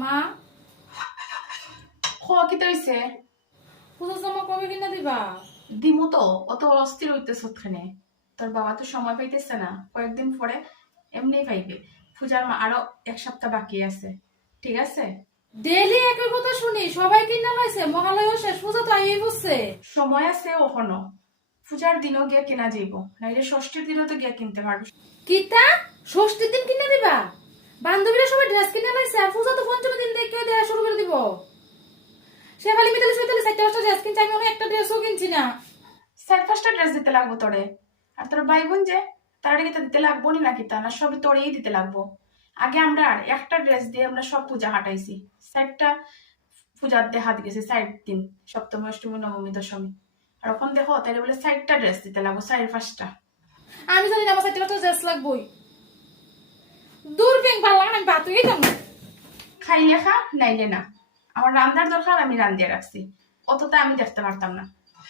মা? খ কি হইছে পূজা জামা কবে কিনা দিবা? দিমু তো অত অস্থির হইতেছ ওখানে তোর বাবা তো সময় পাইতেছে না কয়েকদিন পরে এমনি পাইবে। পূজার আরও এক সপ্তাহ বাকি আছে ঠিক আছে? ডেলি একই কথা শুনি সবাই কিনা লাইছে মহালয়ও শেষ পূজা তো আইয়ে বসছে সময় আছে ওখানো পূজার দিনও গিয়ে কেনা যাইব নাইলে ষষ্ঠীর দিনও তো গিয়ে কিনতে পারব কিতা? ষষ্ঠীর দিন কিনে দিবা বান্ধবীরা সবাই ড্রেস কিনে লাইছে আর পূজা তো পঞ্চমী দিন থেকে দেওয়া শুরু করে দিব। সে খালি মিতালি সুইতালি চারটা পাঁচটা ড্রেস কিনছে আমি অনেক একটা ড্রেসও কিনছি না। চার পাঁচটা ড্রেস দিতে লাগবো তোরে। আর তোর ভাই বোন যে তারা কি দিতে লাগবো নি নাকি? তা না সবই তোরেই দিতে লাগবো। আগে আমরা আর একটা ড্রেস দিয়ে আমরা সব পূজা হাঁটাইছি। চারটা পূজার দিয়ে হাত গেছে চার দিন সপ্তমী অষ্টমী নবমী দশমী। আর এখন দেখো তাইলে বলে চারটা ড্রেস দিতে লাগবো চার পাঁচটা। আমি জানি না আমার চারটা পাঁচটা ড্রেস লাগবই। আমি ভাত হয়ে খাইলে খা? নাইলে না আমার রান্নার দরকার আমি রান্ধিয়ে রাখছি অতটা আমি দেখতে পারতাম না।